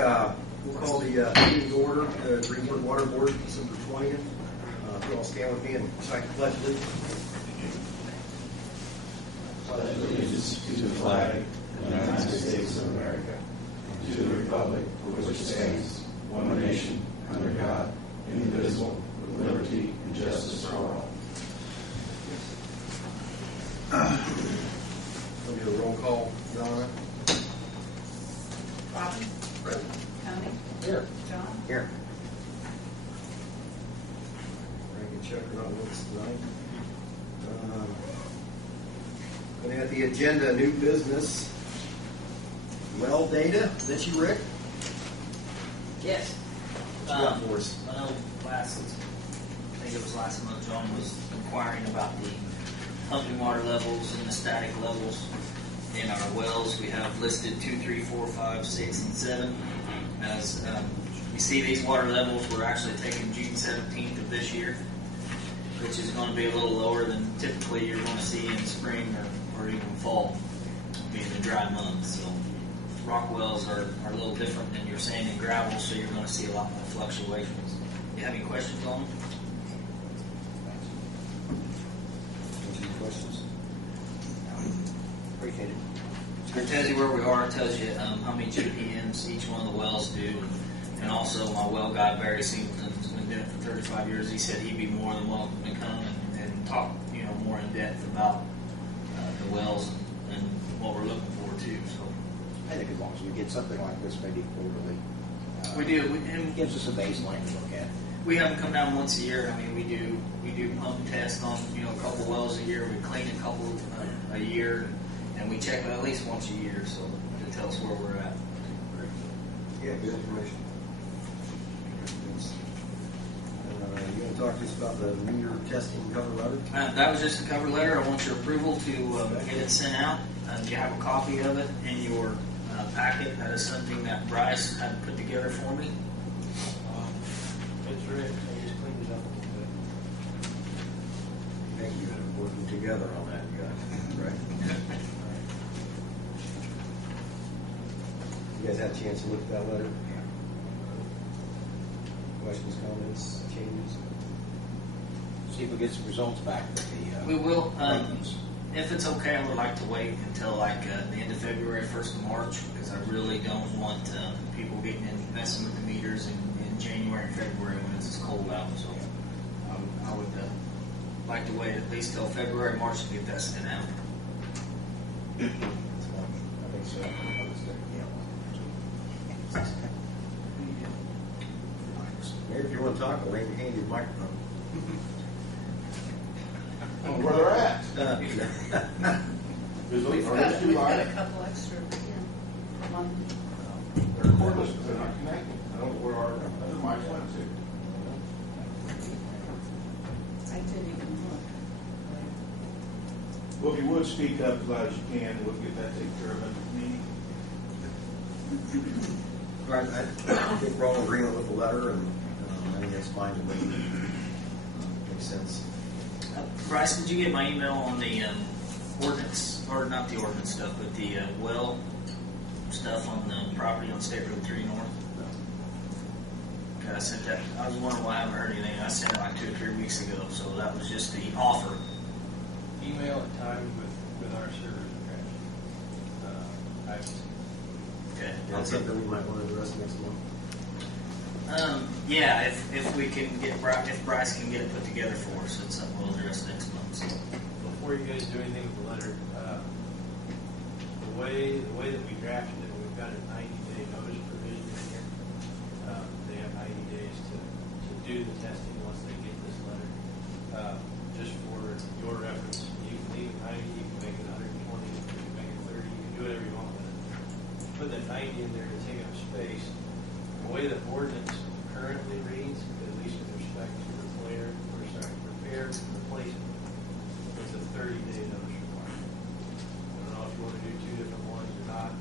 We'll call the meeting to order, the Greensburg Water Board, December 20th. If you all stand with me and recite the pledge, please. Pledge allegiance to the flag of the United States of America, and to the republic for which it stands, one nation, under God, indivisible, with liberty and justice for all. We'll do a roll call. Donna? Robin? Present. Tony? Here. John? Here. Ranking checker on what's tonight. Looking at the agenda, new business. Well data. Is that you, Rick? Yes. What you got for us? I know I think it was last month, John was inquiring about the pumping water levels and the static levels in our wells. We have listed 2, 3, 4, 5, 6, and 7. As you see, these water levels were actually taken June 17th of this year, which is going to be a little lower than typically you're going to see in spring or even fall, being the dry months. So rock wells are a little different than your sand and gravel, so you're going to see a lot more fluctuations. Do you have any questions on them? Any questions? Appreciate it. It tells you where we are. It tells you how many GPMs each one of the wells do, and also my well guy Barry Singleton's been doing it for 35 years. He said he'd be more than welcome to come and talk, more in depth about the wells and what we're looking for too. So I think as long as we get something like this, maybe quarterly, we do. It gives us a baseline to look at. We have them come down once a year. I mean, we do pump tests on a couple wells a year. We clean a couple a year. And we check at least once a year, so to tell us where we're at. Yeah, good information. You want to talk to us about the meter testing cover letter? That was just a cover letter. I want your approval to get it sent out. You have a copy of it in your packet. That is something that Bryce had put together for me. It's rich. I just cleaned it up a little bit. Thank you for working together on that, you guys. Right? You guys had a chance to look at that letter? Yeah. Questions, comments, changes? See if we get some results back with the. We will. rankings. If it's okay, I would like to wait until the end of February, 1st of March, because I really don't want people getting in messing with the meters in January and February when it's cold out. So I would like to wait at least till February, March to get that sent out. I think so. Maybe if you want to talk, I'll hand you the microphone. Where they're at. We've got a couple extra, one. They're cordless, but they're not connected. I don't know where our other mics went to. I didn't even look. Well, if you would speak up as loud as you can, we'll get that taken care of at the meeting. All right, I think we're all in agreement with the letter, and I think that's fine to me. Makes sense. Bryce, did you get my email on the ordinance, or not the ordinance stuff, but the well stuff on the property on State Road 3 North? Okay, I sent that. I was wondering why I haven't heard anything. I sent it like 2 or 3 weeks ago, so that was just the offer. Email at time with our servers crashed. Okay. That's something we might want to address next month. Yeah, if we can get if Bryce can get it put together for us, it's something we'll address next month. So. Before you guys do anything with the letter, the way that we drafted it, we've got a 90-day notice provision in here. They have 90 days to do the testing once they get this letter. Just for your reference, you can leave it 90, you can make it 120, you can make it 30, you can do whatever you want with it. Put that 90 in there to take up space. The way the ordinance currently reads, at least with respect to repair and replacement, it's a 30-day notice requirement. I don't know if you want to do 2 different ones or not.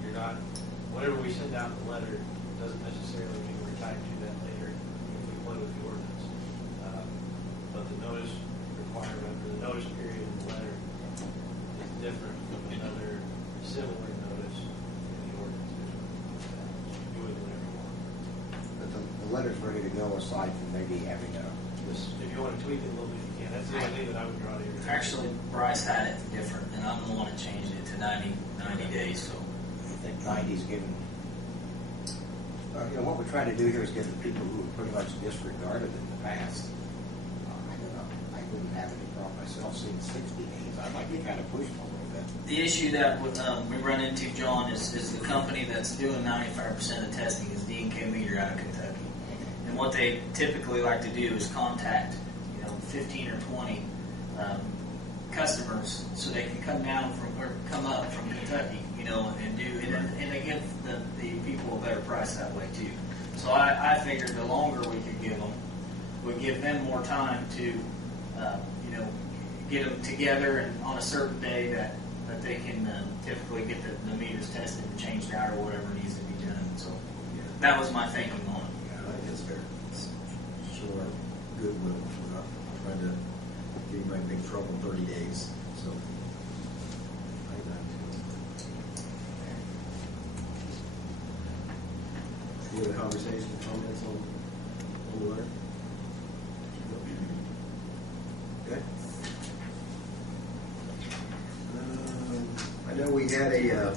You're not, whatever we send out in the letter doesn't necessarily mean we're tied to that later if we play with the ordinance. But the notice requirement, or the notice period in the letter is different from another similar notice in the ordinance. letter's ready to go aside from maybe having this. If you want to tweak it a little bit, you can. That's the only thing that I would draw to your. Actually, Bryce had it different, and I'm the one that changed it to 90 days, so. I think 90's given. What we're trying to do here is give the people who have pretty much disregarded it in the past. I don't know. I wouldn't have any problem myself seeing 60 days. I'd like to kind of push them a little bit. The issue that we run into, John, is the company that's doing 95% of the testing is D&K Meter out of Kentucky. And what they typically like to do is contact, 15 or 20 customers so they can come up from Kentucky, and they give the people a better price that way too. So I figured the longer we could give them, would give them more time to, get them together and on a certain day that they can typically get the meters tested and changed out or whatever needs to be done. So that was my thinking on it. Yeah, I think it's fair. It's show our goodwill. We're not trying to get anybody in big trouble in 30 days. So, I think that. Any other conversation, comments on the letter? Okay. I know we had a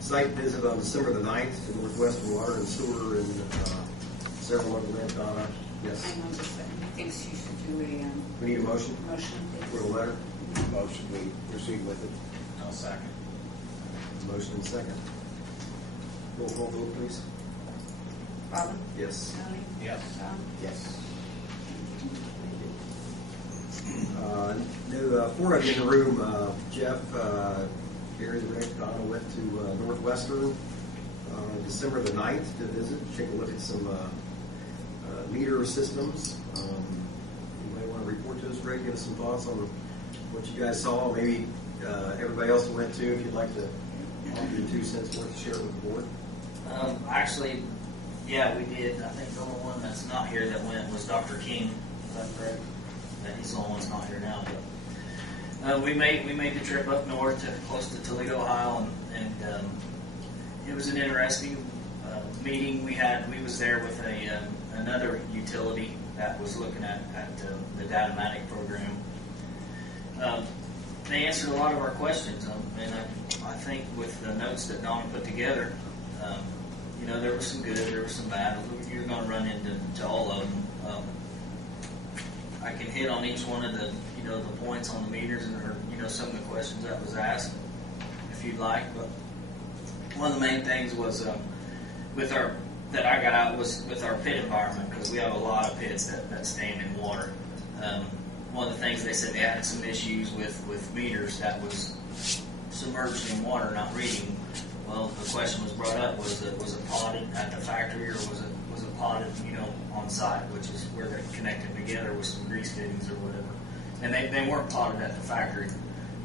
site visit on December the 9th to Northwestern Water and Sewer, and several of them went. Donna, yes. Hang on just a second. He thinks you should do a We need a motion motion. for the letter. Motion, we proceed with it. I'll second. Motion and second. Roll call vote, please. Robin? Yes. Tony? Yes. Tom? Yes. Four of you in the room. Jeff, Gary, Rick, Donna went to Northwestern December the 9th to visit, take a look at some meter systems. You might want to report to us, Greg, give us some thoughts on what you guys saw. Maybe everybody else went too, if you'd like to offer your 2 cents worth to share with the board. Actually, yeah, we did. I think the only one that's not here that went was Dr. King. Is that correct? Yeah, he's the only one that's not here now. But we made the trip up north to close to Toledo, Ohio, and it was an interesting meeting. We was there with another utility that was looking at the Datamatic program. They answered a lot of our questions, and I think with the notes that Don put together, there was some good, there was some bad. You're going to run into all of them. I can hit on each one of the points on the meters or some of the questions that was asked, if you'd like. But one of the main things was that I got out was with our pit environment, because we have a lot of pits that stand in water. One of the things they said, they had some issues with meters that was submerged in water, not reading. Well, the question was brought up: was it potted at the factory, or was it potted on site, which is where they're connected together with some grease fittings or whatever. And they weren't potted at the factory,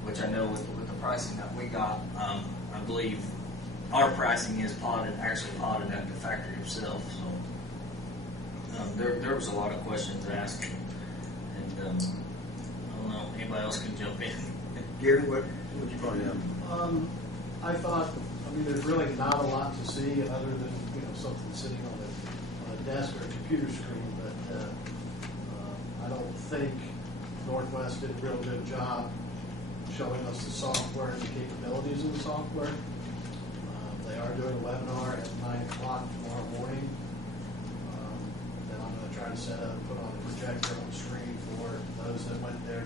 which I know with the pricing that we got, I believe our pricing is actually potted at the factory itself. So there was a lot of questions asked, and I don't know, anybody else can jump in. Gary, what would you point out? I thought, there's really not a lot to see other than, something sitting on a desk or a computer screen, but I don't think Northwest did a real good job showing us the software and the capabilities of the software. They are doing a webinar at 9 o'clock tomorrow morning, and I'm going to try to put on a projector on the screen for those that went there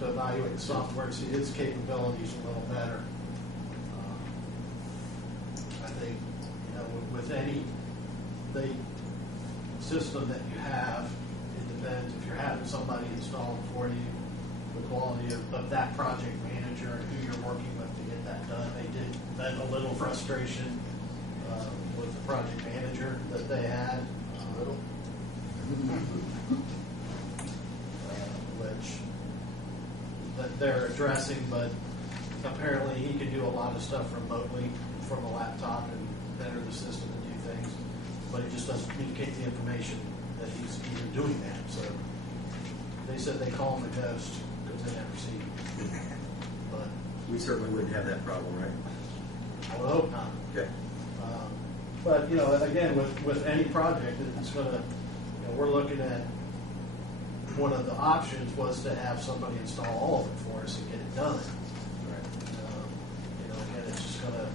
to evaluate the software and see its capabilities a little better. I think, with any system that you have, it depends. If you're having somebody install it for you, the quality of that project manager and who you're working with to get that done. They did vent a little frustration with the project manager that they had, which that they're addressing, but apparently he can do a lot of stuff remotely from a laptop and better the system and do things, but he just doesn't communicate the information that he's even doing that. So they said they call him a ghost because they never see him. But We certainly wouldn't have that problem, right? I would hope not. Okay. But, you know, again, with any project, it's gonna, you know, we're looking at, one of the options was to have somebody install all of it for us and get it done. You know, again, it's just gonna,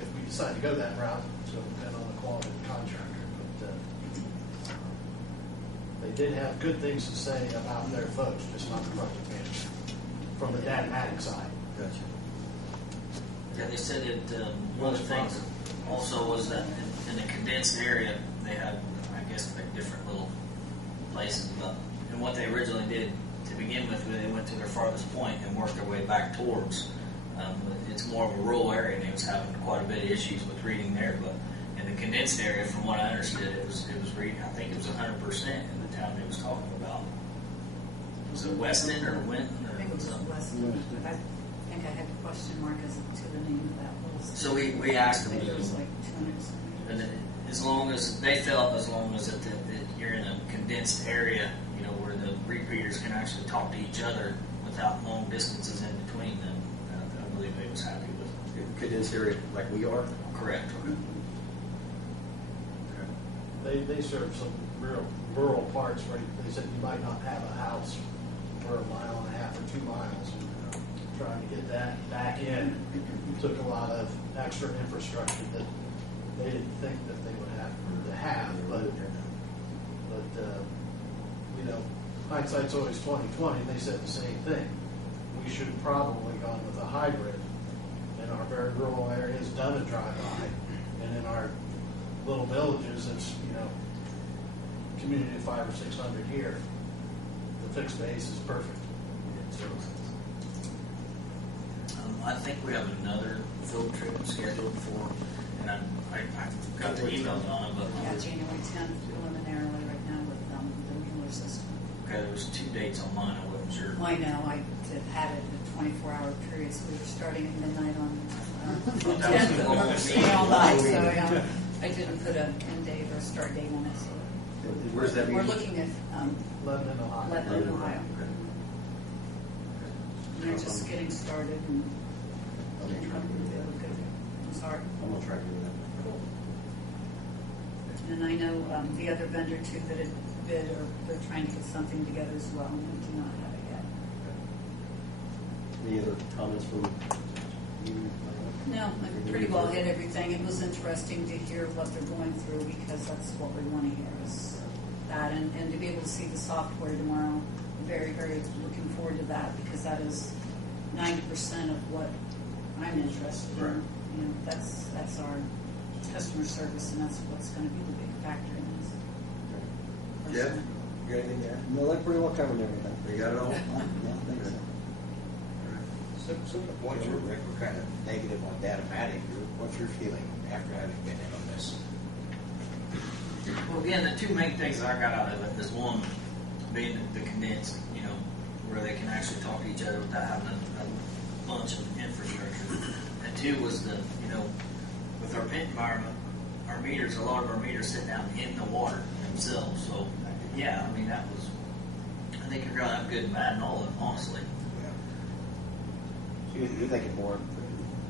if we decide to go that route, it's gonna depend on the quality of the contractor. But they did have good things to say about their folks, just not the project manager, from the data side. Gotcha. Yeah, they said that one of the things also was that in the condensed area, they had, I guess, like different little places. But and what they originally did to begin with, they went to their farthest point and worked their way back towards. It's more of a rural area, and they was having quite a bit of issues with reading there. But in the condensed area, from what I understood, it was reading. I think it was 100% in the town they was talking about. Was it Weston or Winton? I think it was Weston. I think I had a question mark as to the name of that little. So we asked them. It was like 200 something. And as long as they felt, as long as that you're in a condensed area, you know, where the repeaters can actually talk to each other without long distances in between them, I believe they was happy with it. Condensed area like we are? Correct. They serve some real rural parts where they said you might not have a house for a mile and a half or 2 miles. And trying to get that back in took a lot of extra infrastructure that they didn't think that they would have to have. But you know, hindsight's always 20/20. They said the same thing. We should have probably gone with a hybrid. In our very rural areas, done a drive-by, and in our little villages, it's, you know, community of 500 or 600 here. The fixed base is perfect. I think we have another field trip scheduled for, and I got the email on it, but Yeah, January 10th preliminarily right now with the Mueller system. okay, there was 2 dates on mine. I wasn't sure. Well, I know, I had it in a 24-hour period, so we were starting at midnight on That was 10th, the and one we were with staying me. all night, so I didn't put an end date or start date on it. So Where's that we're meeting? looking at Lebanon, Ohio. Lebanon, Ohio. They're just getting started, and I'm sorry. I'm gonna try to do that. And I know the other vendor too that had bid, or they're trying to get something together as well, and we do not have it yet. Any other comments from you? No, I pretty well hit everything. It was interesting to hear what they're going through, because that's what we want to hear is that, and to be able to see the software tomorrow. Very, very looking forward to that, because that is 90% of what I'm interested in. You know, that's our customer service, and that's what's going to be the big factor in this. Jeff, you got anything to add? No, that pretty well covered everything. You got it all? Yeah, I think so. Some of the points were kind of negative on Datamatic. What's your feeling after having been in on this? Well, again, the 2 main things that I got out of it is, one, being the condensed, you know, where they can actually talk to each other without having a bunch of infrastructure. And 2 was the, you know, with our pit environment, our meters, a lot of our meters sit down in the water themselves. So, yeah, I mean, that was, I think you're going to have good and bad and all of them, honestly. Yeah. So you're thinking more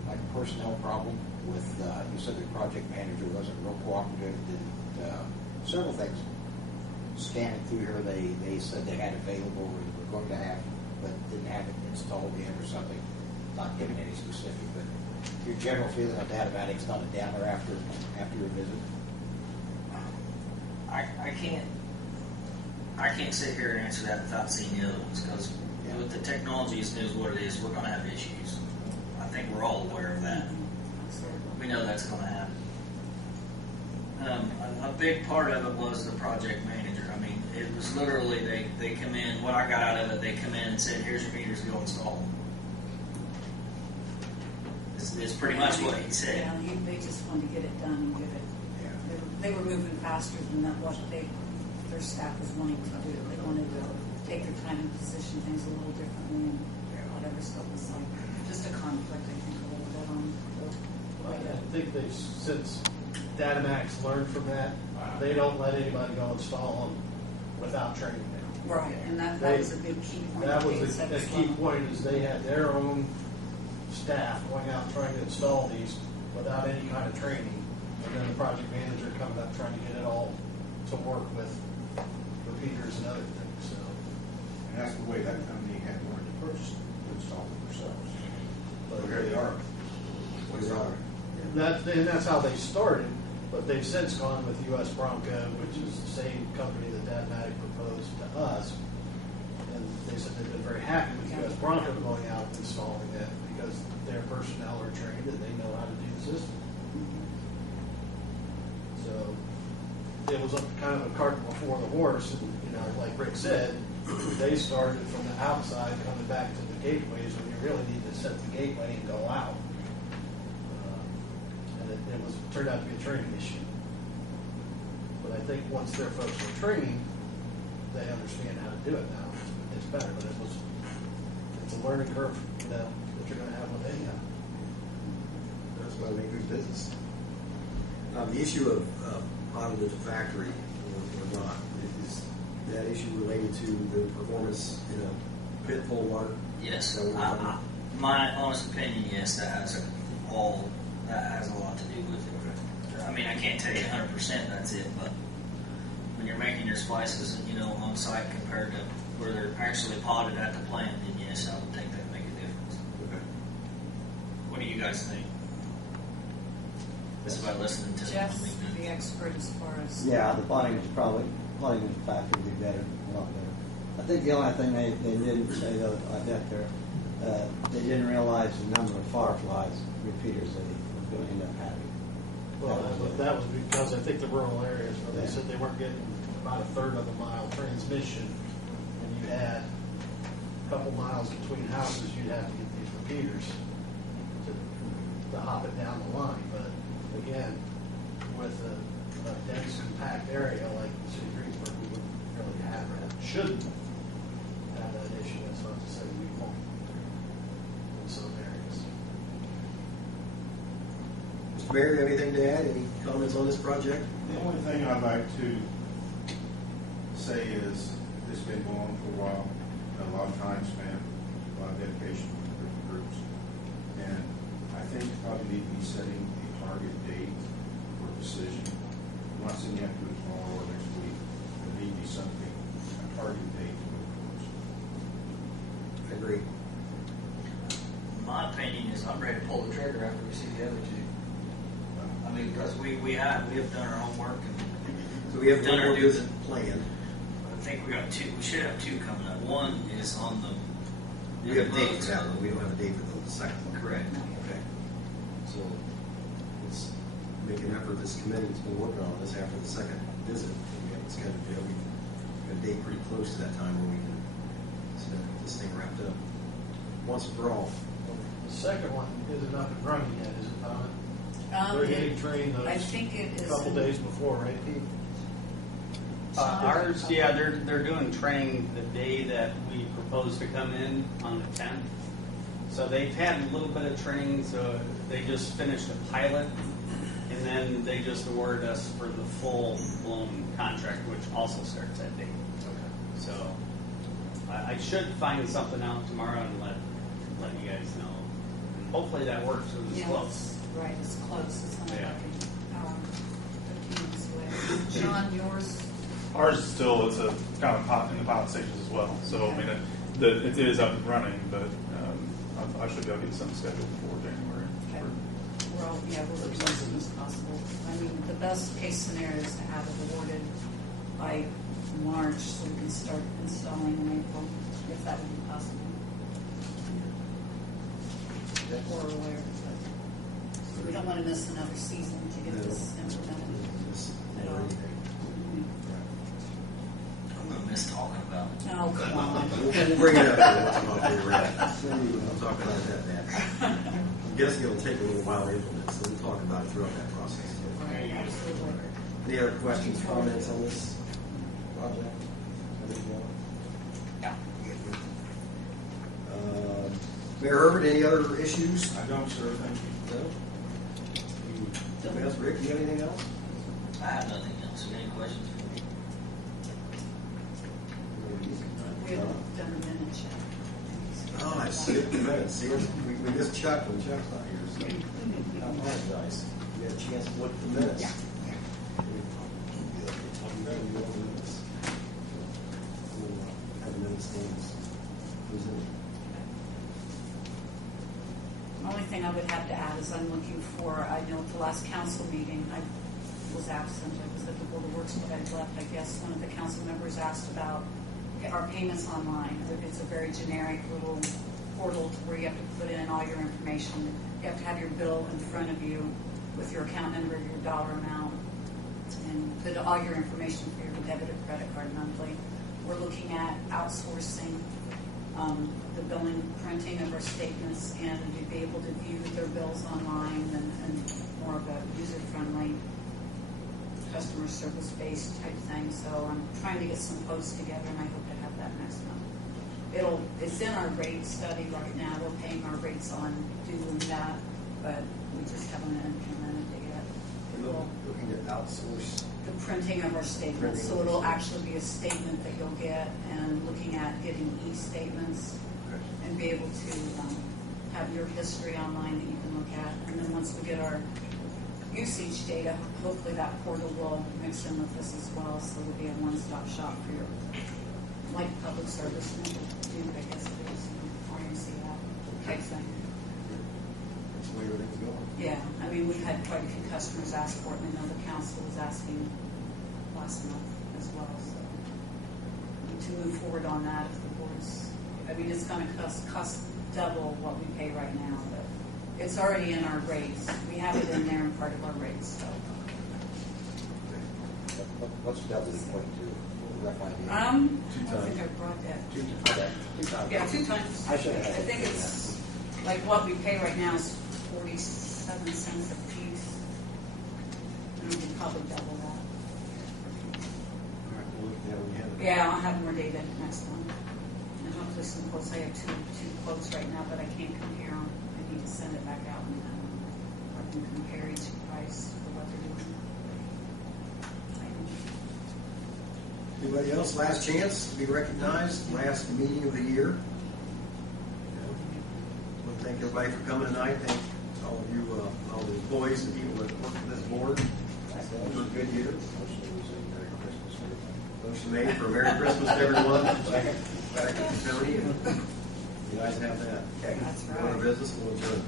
like a personnel problem with, you said the project manager wasn't real cooperative, did several things. Scanning through here, they said they had available, or were going to have, but didn't have it installed yet or something. Not giving any specific, but your general feeling on Datamatic's not a downer after your visit? I can't sit here and answer that without seeing the other ones, because with the technology as new as what it is, we're going to have issues. I think we're all aware of that. We know that's going to happen. A big part of it was the project manager. I mean, it was literally they come in. What I got out of it, they come in and said, "Here's your meters, go install them." It's pretty much what he said. Yeah, they just wanted to get it done and get it. Yeah. They were moving faster than that what their staff was wanting to do. They wanted to take their time and position things a little differently and whatever. So it was like just a conflict, I think, a little bit on the way I to. think they, since Datamax learned from that, they don't let anybody go install them without training them. Right, and that was a big key point. That was they said a as key well. point, is they had their own staff going out trying to install these without any kind of training. And then the project manager trying to get it all to work with repeaters and other things, so. And that's the way that company had wanted to purchase it, to install it themselves. But So here they are. What is that? And that's how they started, but they've since gone with US Bronco, which is the same company that Datmatic proposed to us. And they said they've been very happy with US Bronco going out and installing it because their personnel are trained and they know how to do the system. So it was kind of a cart before the horse, and like Rick said, they started from the outside coming back to the gateways when you really need to set the gateway and go out. And it turned out to be a training issue. But I think once their folks are trained, they understand how to do it now. It's better, but it's a learning curve, that you're going to have with anyhow. That's why they make good business. The issue of out of the factory or not, is that issue related to the performance in a pit full of water? Yes. Is that what we're talking about? My honest opinion, yes, that has a lot to do with it. I mean, I can't tell you 100% that's it, but when you're making your splices, on site compared to where they're actually potted at the plant, then yes, I would think that'd make a difference. Okay. What do you guys think? Just by listening to Jeff's them. the expert as far as. Yeah, the potting in the factory would be better, a lot better. I think the only thing they didn't say though, I bet they didn't realize the number of fireflies repeaters they were going to end up having. Well, that was because I think the rural areas where they said they weren't getting about a third of a mile transmission, and you had a couple miles between houses, you'd have to get these repeaters to hop it down the line. But again, with a dense, compact area like the city of Greensburg, we wouldn't really have that. Shouldn't have that issue. That's not to say we won't in some areas. Mr. Barry, anything to add? Any comments on this project? The only thing I'd like to say is it's been going on for a while, a lot of time spent, a lot of dedication from different groups. And I think probably need to be setting a target date for decision. I'm not saying you have to do it tomorrow or next week, but it need to be something, a target date to move towards. I agree. My opinion is I'm ready to pull the trigger after we see the other two. I mean, because we have done our homework and So we have Done one our more due- visit planned. I think we got two. We should have two coming up. One is on the. We have a date for that one. We don't have a date for the second one. Correct. Okay. So let's make an effort. This committee's been working on this after the second visit. We have it's got to be a date pretty close to that time where we can get this thing wrapped up once and for all. The second one isn't up and running yet, is it not? They're getting trained I think it a is. couple days before, right, Pete? Ours, yeah, they're doing training the day that we propose to come in on the 10th. So they've had a little bit of training, so they just finished a pilot, and then they just awarded us for the full-blown contract, which also starts that date. So I should find something out tomorrow and let you guys know. And hopefully that works with this Yeah, close. it's- right, it's close. It's only Yeah. like an hour, 15 minutes away. John, yours? Ours is still, it's a kind of in the pilot stages as well. So, I mean, it is up and running, but I should be able to get something scheduled before January. Okay. We'll do as soon as possible. I mean, the best case scenario is to have it awarded by March so we can start installing in April, if that would be possible. Or earlier, but we don't want to miss another season to get this implemented. At all. I'm gonna miss talking about it. Oh, come on. We'll bring it up every once in a while for you, Rick. We'll talk about that then. I'm guessing it'll take a little while to implement, so we'll talk about it throughout that process. Right, absolutely. Any other questions, comments on this project? Yeah. Mayor Herbert, any other issues? I don't, sir, thank you. No? Something else? Rick, do you have anything else? I have nothing else. Any questions for me? We haven't done a minute check. Oh, I skipped the minutes. See, we missed Chuck when Chuck's not here, so I apologize. We had a chance to look at the minutes. I would have to add is I'm looking for, I know at the last council meeting, I was absent, I was at the Board of Works, but I left, I guess, one of the council members asked about our payments online. It's a very generic little portal where you have to put in all your information. You have to have your bill in front of you with your account number, your dollar amount, and put all your information for your debit or credit card monthly. We're looking at outsourcing the billing, printing of our statements, and to be able to view their bills online and more of a user-friendly, customer service-based type thing. So I'm trying to get some posts together, and I hope to have that next month. It's in our rate study right now. We're paying our rates on doing that, but we just haven't implemented it yet. We're looking at outsource. The printing of our statements, so it'll actually be a statement that you'll get, and looking at getting e-statements and be able to have your history online that you can look at. And then once we get our usage data, hopefully that portal will mix in with this as well, so it'll be a one-stop shop for your, like, public service, and Duke, I guess it is, RMC type thing. That's the way everything's going. Yeah, I mean, we've had quite a few customers ask for it, and I know the council was asking last month as well, so to move forward on that if the board's, I mean, it's gonna cost double what we pay right now, but it's already in our rates. We have it in there in part of our rates, so. What's double equate to? Rough idea. I think I brought that. Okay, 2 times. Yeah, 2 times. I should have had I it. think it's, like, what we pay right now is 47 cents a piece. And we can probably double that. All right, we'll look at that when you have it. Yeah, I'll have more data next month. And hopefully some quotes. I have two quotes right now, but I can't compare them. I need to send it back out and then I can compare each price for what they're doing. Anybody else? Last chance to be recognized, last meeting of the year. Well, thank everybody for coming tonight. Thank all of you, all the employees and people that work for this board. For a good year. Motion made for Merry Christmas to everyone. Second. Tony. You guys have that. Okay. That's right. Go to business, we'll adjourn.